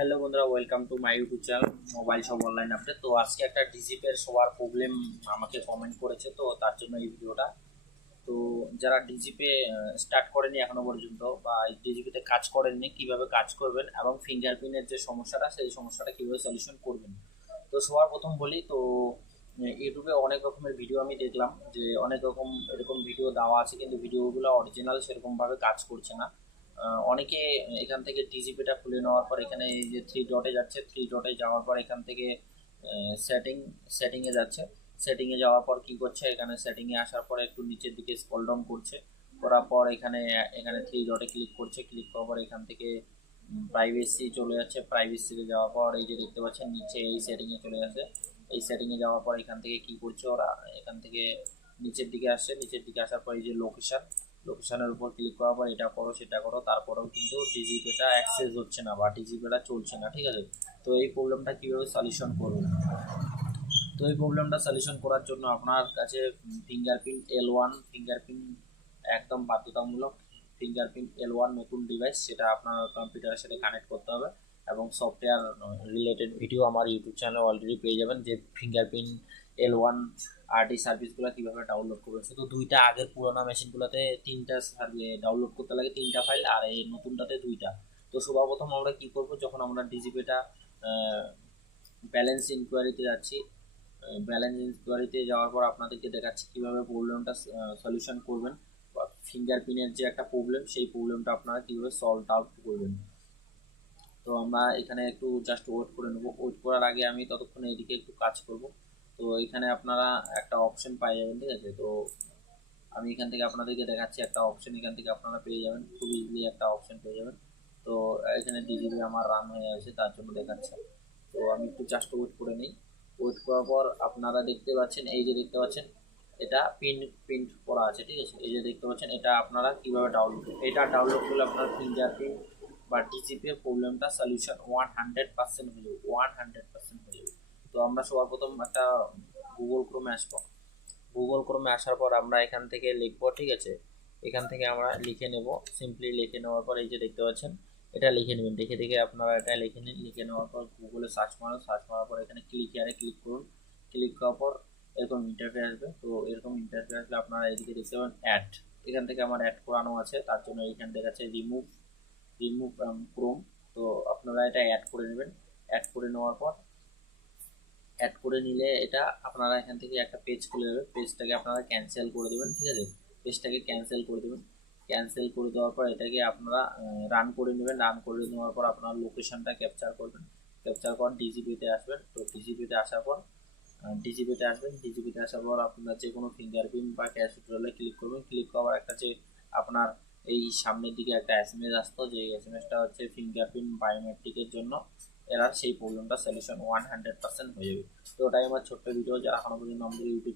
Hello বন্ধুরা, welcome to my YouTube channel mobile shop online update. তো আজকে একটা ডিজিপের সবার প্রবলেম আমাকে কমেন্ট করেছে, তো তার জন্য এই ভিডিওটা। তো যারা ডিজিপে স্টার্ট করেনি এখনো পর্যন্ত বা ডিজিপিতে কাজ করেননি, কিভাবে কাজ করবেন এবং ফিঙ্গারপ্রিন্টের যে সমস্যাটা সেই সমস্যাটা কিভাবে সলিউশন করবেন। তো সবার প্রথম বলি, তো ইউটিউবে অনেক রকমের ভিডিও আমি দেখলাম, যে অনেক রকম এরকম ভিডিও দেওয়া আছে, কিন্তু ভিডিওগুলো অরিজিনাল সেরকমভাবে কাজ করছে না। অনেকে এখান থেকে টিজিপিটা খুলে নেওয়ার পর এখানে এই যে থ্রি ডটে যাচ্ছে, থ্রি ডটে যাওয়ার পর এখান থেকে সেটিংয়ে যাচ্ছে। সেটিংয়ে যাওয়ার পর কি করছে, এখানে সেটিংয়ে আসার পর একটু নিচের দিকে স্ক্রল ডাউন করছে, করার পর এখানে এখানে থ্রি ডটে ক্লিক করছে, ক্লিক করার পর এখান থেকে প্রাইভেসি চলে যাচ্ছে। প্রাইভেসিতে যাওয়ার পর এই যে দেখতে পাচ্ছেন নিচে এই সেটিংয়ে চলে যাচ্ছে। এই সেটিংয়ে যাওয়ার পর এখান থেকে কি করছে ওরা, এখান থেকে নিচের দিকে আসছে। নিচের দিকে আসার পর এই যে লোকেশনের উপর ক্লিক করার পর এটা করো সেটা করো, তারপরেও কিন্তু ডিজিপিটা অ্যাক্সেস হচ্ছে না বা ডিজিপিটা চলছে না, ঠিক আছে। তো এই প্রবলেমটা কীভাবে সলিউশন করবেন? তো এই প্রবলেমটা সলিউশন করার জন্য আপনার কাছে ফিঙ্গারপ্রিন্ট একদম বাধ্যতামূলক। ফিঙ্গারপ্রিন্ট L1 নতুন ডিভাইস, সেটা আপনার কম্পিউটারের সাথে কানেক্ট করতে হবে, এবং সফটওয়্যার রিলেটেড ভিডিও আমার ইউটিউব চ্যানেলে অলরেডি পেয়ে যাবেন, যে ফিঙ্গারপ্রিন্ট L1 আরডি সার্ভিসগুলো কীভাবে ডাউনলোড করবেন। শুধু দুইটা, আগের পুরোনো মেশিনগুলোতে তিনটা ডাউনলোড করতে লাগে, তিনটা ফাইল, আর এই নতুনটাতে দুইটা। তো সর্বপ্রথম আমরা কি করব, যখন আমরা ডিজিপিটা ব্যালেন্স ইনকোয়ারিতে যাচ্ছি, ব্যালেন্স ইনকোয়ারিতে যাওয়ার পর আপনাদেরকে দেখাচ্ছি কীভাবে প্রবলেমটা সলিউশন করবেন, বা ফিঙ্গারপ্রিন্টের যে একটা প্রবলেম সেই প্রবলেমটা আপনারা কীভাবে সলভ আউট করবেন। তো আমরা এখানে একটু জাস্ট ওয়েট করে নেব। ওয়েট করার আগে আমি ততক্ষণে এদিকে একটু কাজ করব। তো এখানে আপনারা একটা অপশন পাই যাবেন, ঠিক আছে। তো আমি এখান থেকে আপনাদেরকে দেখাচ্ছি একটা অপশন, এখান থেকে আপনারা পেয়ে যাবেন, খুব ইজিলি একটা অপশন পেয়ে যাবেন। তো এখানে ডিজিবি আমার রান হয়ে আছে, তার জন্য দেখাচ্ছে। তো আমি একটু জাস্ট ওয়েট করে নিই। ওয়েট করার পর আপনারা দেখতে পাচ্ছেন, এই যে দেখতে পাচ্ছেন এটা প্রিন্ট করা আছে, ঠিক আছে। এই যে দেখতে পাচ্ছেন, এটা আপনারা কিভাবে ডাউনলোড করবেন। এটা ডাউনলোড করলে আপনার ফিঙ্গারপ্রিন্ট বা ডিজিপি এর প্রবলেমটা সলিউশন 100% হয়ে যাবে, 100% হয়ে যাবে। তো আমরা সবার প্রথম একটা গুগল ক্রোমে আসবো। গুগল ক্রোমে আসার পর আমরা এখান থেকে লিখবো, ঠিক আছে। এখান থেকে আমরা লিখে নেব, সিম্পলি লিখে নেওয়ার পর এই যে দেখতে পাচ্ছেন এটা লিখে নেবেন। দেখে দেখে আপনারা এটা লিখে নিন। লিখে নেওয়ার পর গুগলে সার্চ মারুন, সার্চ মারার পর এখানে ক্লিক হিয়ারে ক্লিক করুন। ক্লিক করার পর এরকম ইন্টারফেস আসবে। তো এরকম ইন্টারফেস আসলে আপনারা এদিকে দেখতে পাবেন অ্যাড। এখান থেকে আমার অ্যাড করানো আছে, তার জন্য এইখান থেকে আছে রিমুভ রিমুভ ক্রোম। তো আপনারা এটা অ্যাড করে নেবেন। অ্যাড করে নেওয়ার পর অ্যাড করে নিলে এটা আপনারা এখান থেকে একটা পেজ খুলে দেবে, পেজটাকে আপনারা ক্যান্সেল করে দেবেন, ঠিক আছে। পেজটাকে ক্যান্সেল করে দেবেন। ক্যান্সেল করে দেওয়ার পর এটাকে আপনারা রান করে নেবেন। রান করে নেওয়ার পর আপনার লোকেশনটা ক্যাপচার করবেন। ক্যাপচার পর ডিজিপিতে আসবেন। তো ডিজিপিতে আসার পর ডিজিপিতে আসার পর আপনার যে কোনো ফিঙ্গারপ্রিন্ট বা ক্যাশ উইথড্রলে ক্লিক করবেন। ক্লিক করার একটা যে আপনার এই সামনের দিকে একটা এসএমএস আসতো, যে এসএমএসটা হচ্ছে ফিঙ্গারপ্রিন্ট বায়োমেট্রিকের জন্য এরা, সেই প্রবলেমটা সলিউশন 100% হয়ে যাবে। তো ওটাই আমার ছোট্ট ভিডিও। যারা এখনো পর্যন্ত আমাদের ইউটিউব